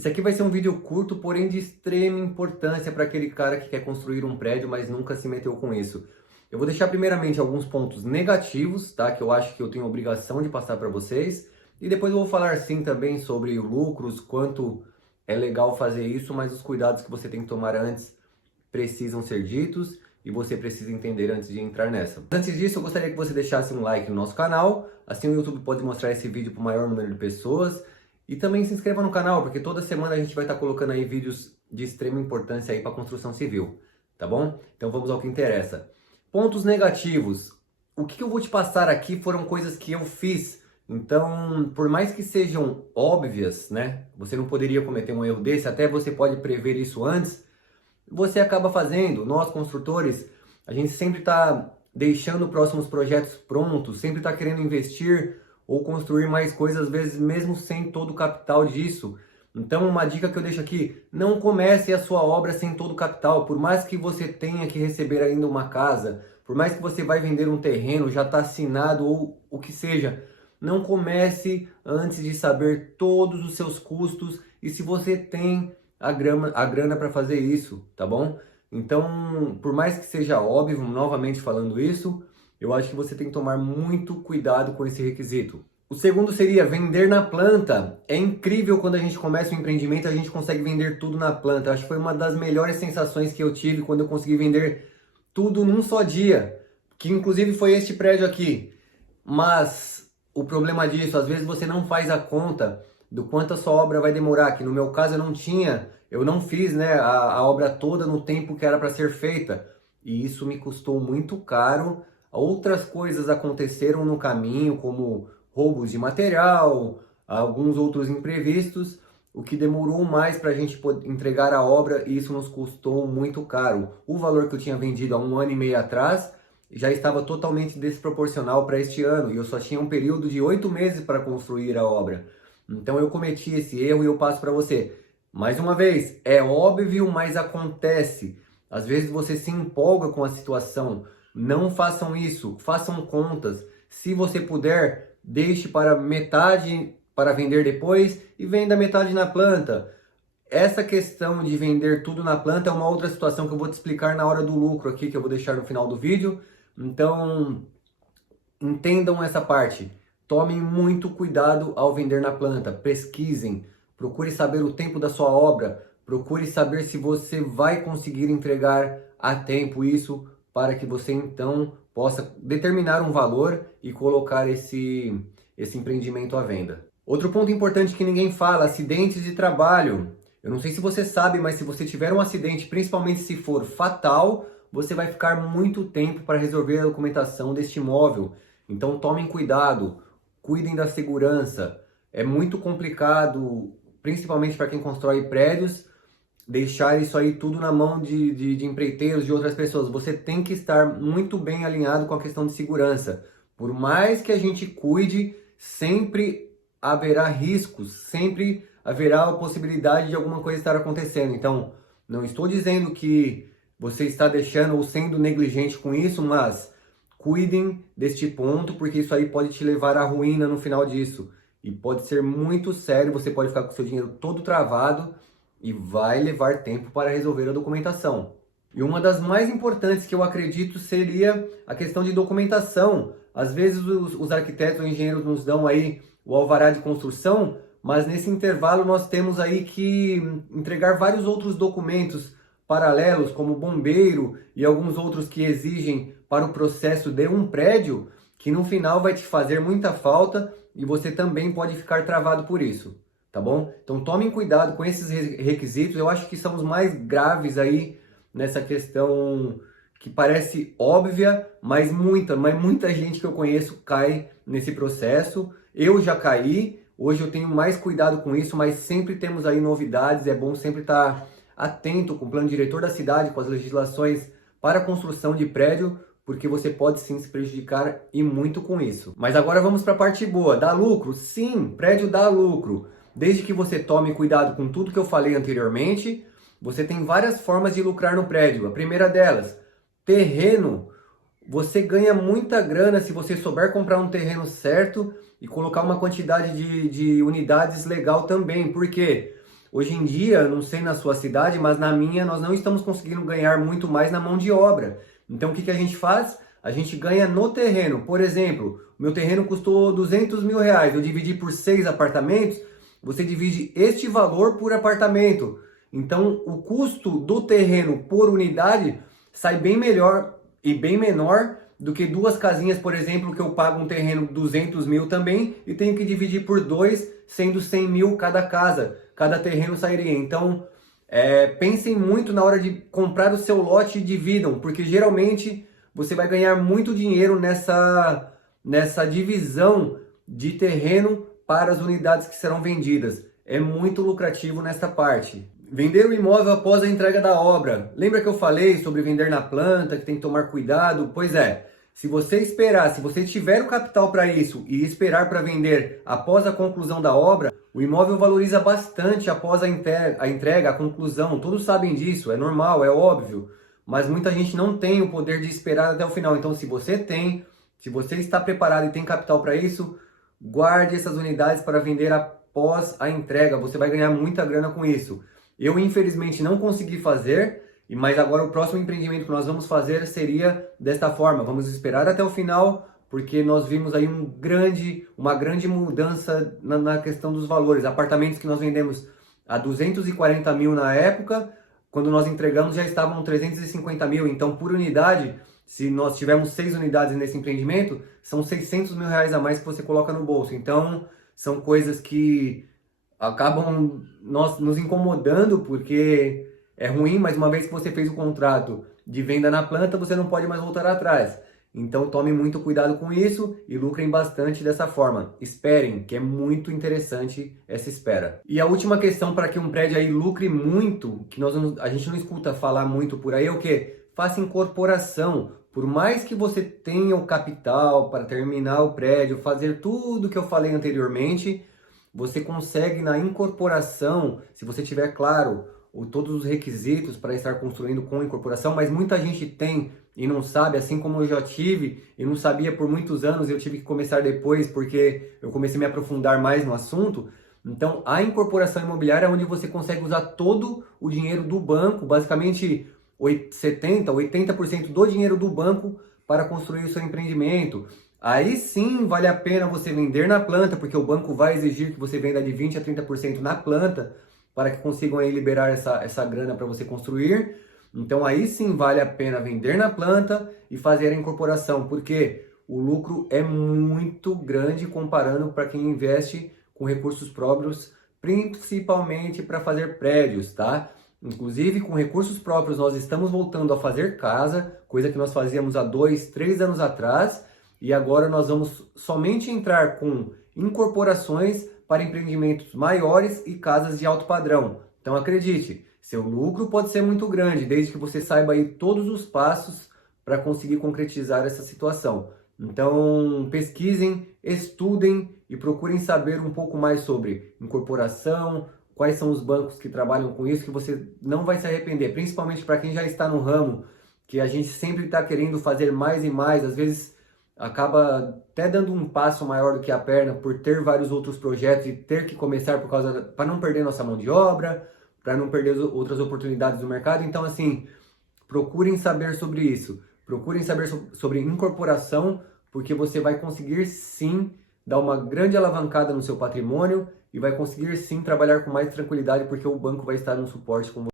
Esse aqui vai ser um vídeo curto, porém de extrema importância para aquele cara que quer construir um prédio, mas nunca se meteu com isso. Eu vou deixar primeiramente alguns pontos negativos, tá? Que eu acho que eu tenho a obrigação de passar para vocês. E depois eu vou falar sim também sobre lucros, quanto é legal fazer isso, mas os cuidados que você tem que tomar antes precisam ser ditos e você precisa entender antes de entrar nessa. Antes disso, eu gostaria que você deixasse um like no nosso canal, assim o YouTube pode mostrar esse vídeo para o maior número de pessoas. E também se inscreva no canal, porque toda semana a gente vai estar colocando aí vídeos de extrema importância aí para a construção civil, tá bom? Então vamos ao que interessa. Pontos negativos. O que eu vou te passar aqui foram coisas que eu fiz. Então, por mais que sejam óbvias, né? Você não poderia cometer um erro desse, até você pode prever isso antes. Você acaba fazendo. Nós, construtores, a gente sempre está deixando próximos projetos prontos, sempre está querendo investir ou construir mais coisas, às vezes mesmo sem todo o capital disso. Então, uma dica que eu deixo aqui, não comece a sua obra sem todo o capital. Por mais que você tenha que receber ainda uma casa, por mais que você vai vender um terreno, já está assinado ou o que seja, não comece antes de saber todos os seus custos e se você tem a grana para fazer isso, tá bom? Então, por mais que seja óbvio, novamente falando isso, eu acho que você tem que tomar muito cuidado com esse requisito. O segundo seria vender na planta. É incrível quando a gente começa um empreendimento, a gente consegue vender tudo na planta. Acho que foi uma das melhores sensações que eu tive quando eu consegui vender tudo num só dia, que inclusive foi este prédio aqui. Mas o problema disso, às vezes você não faz a conta do quanto a sua obra vai demorar, que no meu caso eu não fiz, né, a obra toda no tempo que era para ser feita. E isso me custou muito caro. Outras coisas aconteceram no caminho, como roubos de material, alguns outros imprevistos, o que demorou mais para a gente entregar a obra e isso nos custou muito caro. O valor que eu tinha vendido há 1 ano e meio atrás já estava totalmente desproporcional para este ano e eu só tinha um período de 8 meses para construir a obra. Então eu cometi esse erro e eu passo para você. Mais uma vez, é óbvio, mas acontece. Às vezes você se empolga com a situação. Não façam isso, façam contas. Se você puder, deixe para metade para vender depois e venda metade na planta. Essa questão de vender tudo na planta é uma outra situação que eu vou te explicar na hora do lucro aqui, que eu vou deixar no final do vídeo. Então, entendam essa parte. Tomem muito cuidado ao vender na planta. Pesquisem, procure saber o tempo da sua obra, procure saber se você vai conseguir entregar a tempo isso, para que você então possa determinar um valor e colocar esse empreendimento à venda. Outro ponto importante que ninguém fala, acidentes de trabalho. Eu não sei se você sabe, mas se você tiver um acidente, principalmente se for fatal, você vai ficar muito tempo para resolver a documentação deste imóvel. Então tomem cuidado, cuidem da segurança. É muito complicado, principalmente para quem constrói prédios, deixar isso aí tudo na mão de empreiteiros, de outras pessoas. Você tem que estar muito bem alinhado com a questão de segurança. Por mais que a gente cuide, sempre haverá riscos, sempre haverá a possibilidade de alguma coisa estar acontecendo. Então, não estou dizendo que você está deixando ou sendo negligente com isso, mas cuidem deste ponto, porque isso aí pode te levar à ruína no final disso. E pode ser muito sério, você pode ficar com seu dinheiro todo travado, e vai levar tempo para resolver a documentação. E uma das mais importantes que eu acredito seria a questão de documentação. Às vezes os arquitetos ou engenheiros nos dão aí o alvará de construção, mas nesse intervalo nós temos aí que entregar vários outros documentos paralelos, como bombeiro e alguns outros que exigem para o processo de um prédio, que no final vai te fazer muita falta e você também pode ficar travado por isso. Tá bom? Então tomem cuidado com esses requisitos, eu acho que são os mais graves aí nessa questão que parece óbvia, mas muita gente que eu conheço cai nesse processo. Eu já caí, hoje eu tenho mais cuidado com isso, mas sempre temos aí novidades, é bom sempre estar atento com o plano diretor da cidade, com as legislações para a construção de prédio, porque você pode sim se prejudicar e muito com isso. Mas agora vamos para a parte boa, dá lucro? Sim, prédio dá lucro. Desde que você tome cuidado com tudo que eu falei anteriormente, você tem várias formas de lucrar no prédio. A primeira delas, terreno. Você ganha muita grana se você souber comprar um terreno certo e colocar uma quantidade de unidades legal também. Por quê? Hoje em dia, não sei na sua cidade, mas na minha, nós não estamos conseguindo ganhar muito mais na mão de obra. Então, o que que a gente faz? A gente ganha no terreno. Por exemplo, o meu terreno custou R$ 200.000. Eu dividi por 6 apartamentos, você divide este valor por apartamento. Então, o custo do terreno por unidade sai bem melhor e bem menor do que duas casinhas, por exemplo, que eu pago um terreno 200 mil também e tenho que dividir por dois, sendo 100 mil cada casa, cada terreno sairia. Então, pensem muito na hora de comprar o seu lote e dividam, porque geralmente você vai ganhar muito dinheiro nessa divisão de terreno para as unidades que serão vendidas. É muito lucrativo nessa parte. Vender o imóvel após a entrega da obra. Lembra que eu falei sobre vender na planta, que tem que tomar cuidado? Pois é, se você esperar, se você tiver o capital para isso e esperar para vender após a conclusão da obra, o imóvel valoriza bastante após a entrega, a conclusão. Todos sabem disso, é normal, é óbvio, mas muita gente não tem o poder de esperar até o final. Então, se você tem, se você está preparado e tem capital para isso, guarde essas unidades para vender após a entrega. Você vai ganhar muita grana com isso. Eu, infelizmente, não consegui fazer, mas agora o próximo empreendimento que nós vamos fazer seria desta forma. Vamos esperar até o final, porque nós vimos aí uma grande mudança na questão dos valores. Apartamentos que nós vendemos a 240 mil na época, quando nós entregamos já estavam 350 mil. Então, por unidade, se nós tivermos 6 unidades nesse empreendimento, são 600 mil reais a mais que você coloca no bolso. Então, são coisas que acabam nos incomodando, porque é ruim, mas uma vez que você fez o contrato de venda na planta, você não pode mais voltar atrás. Então tome muito cuidado com isso e lucrem bastante dessa forma. Esperem, que é muito interessante essa espera. E a última questão para que um prédio aí lucre muito, que a gente não escuta falar muito por aí, é o quê? Faça incorporação. Por mais que você tenha o capital para terminar o prédio, fazer tudo que eu falei anteriormente, você consegue na incorporação, se você tiver claro todos os requisitos para estar construindo com incorporação, mas muita gente tem e não sabe, assim como eu já tive e não sabia por muitos anos, eu tive que começar depois porque eu comecei a me aprofundar mais no assunto. Então, a incorporação imobiliária é onde você consegue usar todo o dinheiro do banco, basicamente 70%, 80% do dinheiro do banco para construir o seu empreendimento. Aí sim vale a pena você vender na planta, porque o banco vai exigir que você venda de 20% a 30% na planta, para que consigam aí liberar essa grana para você construir. Então aí sim vale a pena vender na planta e fazer a incorporação, porque o lucro é muito grande comparando para quem investe com recursos próprios, principalmente para fazer prédios, tá? Inclusive com recursos próprios nós estamos voltando a fazer casa, coisa que nós fazíamos há 2, 3 anos atrás, e agora nós vamos somente entrar com incorporações para empreendimentos maiores e casas de alto padrão. Então acredite, seu lucro pode ser muito grande, desde que você saiba aí todos os passos para conseguir concretizar essa situação. Então pesquisem, estudem e procurem saber um pouco mais sobre incorporação, quais são os bancos que trabalham com isso, que você não vai se arrepender, principalmente para quem já está no ramo, que a gente sempre está querendo fazer mais e mais, às vezes acaba até dando um passo maior do que a perna por ter vários outros projetos e ter que começar para não perder nossa mão de obra, para não perder outras oportunidades do mercado. Então, assim, procurem saber sobre isso, procurem saber sobre incorporação, porque você vai conseguir sim dar uma grande alavancada no seu patrimônio e vai conseguir sim trabalhar com mais tranquilidade, porque o banco vai estar no suporte com você.